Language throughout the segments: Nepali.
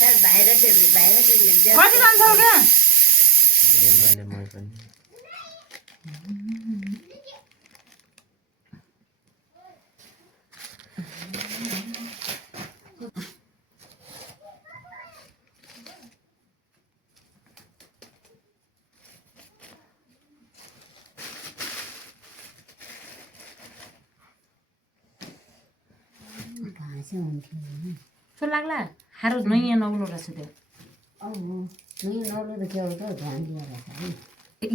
कति जान्छौ क्या सो लाग्ला हारो नयाँ नौलो रहेछ त्यो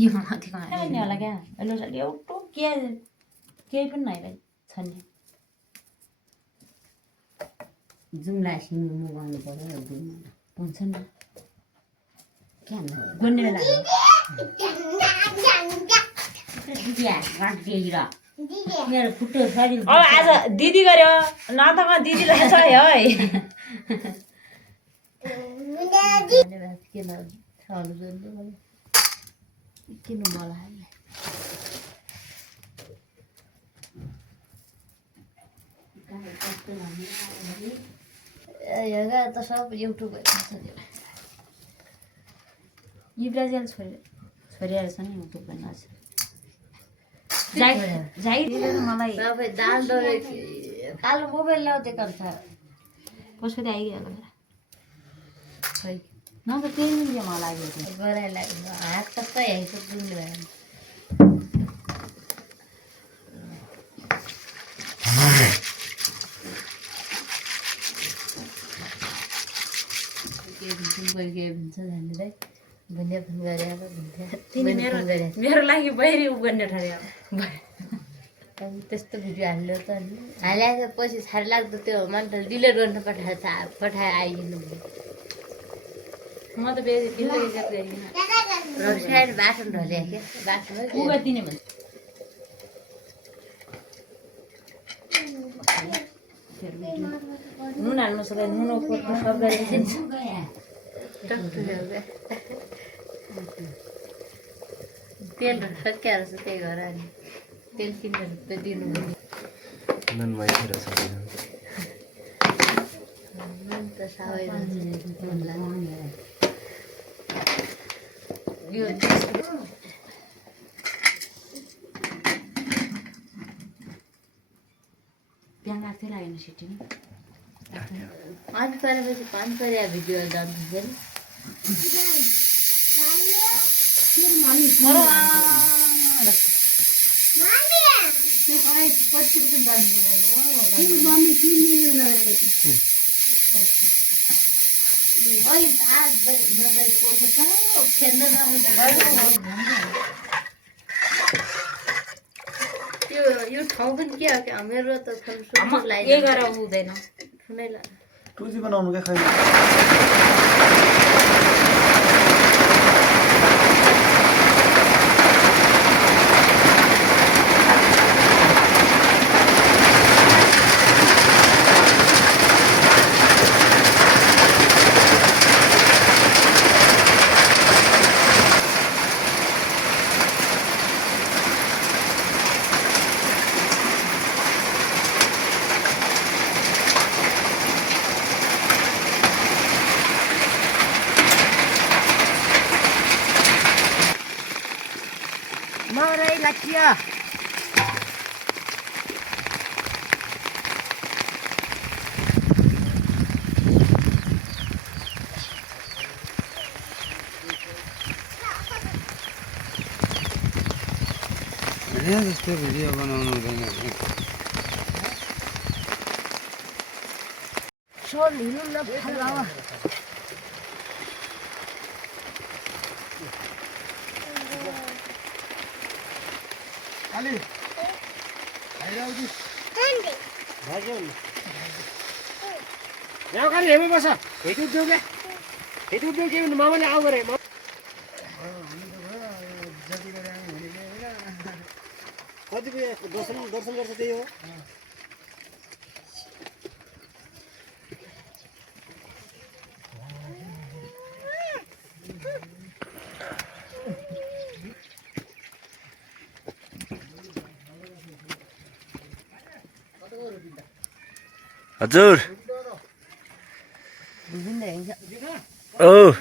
यो माथि कहाँ होला क्या अहिले एउटा केही पनि नआइरहेको छ नि जुम्ला सिमी गर्नु पर्यो हुन्छ नि गुन्ने बेला मेरो खुट्टो शरीर अब आज दिदी गर्यो न त म दिदीलाई छ है किन मलाई त सब युट्युब इब्राजिल छोरी रहेछ नि युट्युब बनाउँछ मलाई तपाईँ दाल डरे कालो मोबाइल ल्याउँदै छ कसरी आइगयो खै न त त्यही मिल्यो मलाई गराइ लाग्यो हात कस्तो हेरेको दुख्ने भयो के भन्छ भनेर भन्ने फोन गरेर मेरो लागि बहिरी उ गर्ने ठर्यो त्यस्तो भिडियो हाल्यो त हालेर पछि साह्रै लाग्दो त्यो मान्छे डिलिट गर्न पठाए आइदिनु म त साइड बाटो ढले क्या बाटो दिने भन्छ नुन हाल्नु सक्दैन नुन सब तेल सकिएर छ त्यही भएर नि तेल किनेर दिनु नुन त सबै यो त्यहाँ राख्दै लागेन सिटी पानी परेपछि पानी परे भिडियो जान्छ नि यो ठाउँ पनि के हो क्या मेरो त हुँदैन ठुलै टुजी बनाउनु क्या खै मरै लक्ष्य जस्तो भिडियो बनाउनु हुँदैन सोल हिँड्नु न फल्ला Ali. Ayo lagi. Bagian. Yang kali hebat masa. Itu juga. Itu juga mama ni awal ni. Jadi kerana ni. Kau tu dosen kerja dia. हजुर बुझ्दैन ओ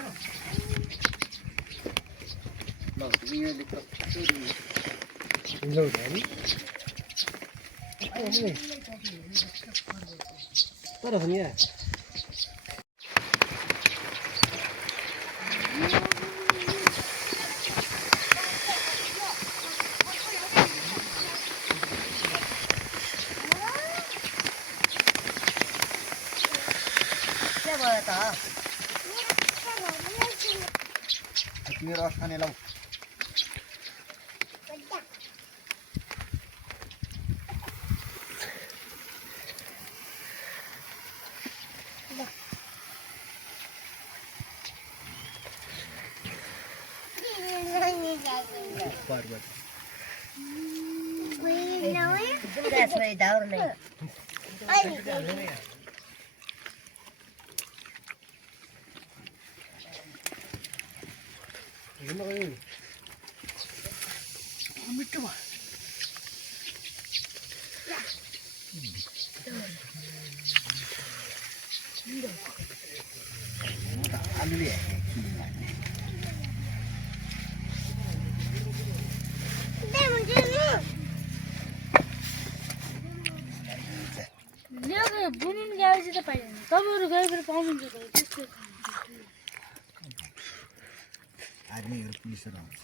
तर हो नि के भयो त मेरो रस खाने लाउ दाउर नै मिठो भयो आलुले बुनिनु गएपछि त पाइँदैन तपाईँहरू गएपछि पाउनुहुन्छ त त्यस्तो आर्मीहरू पुलिसहरू आउँछ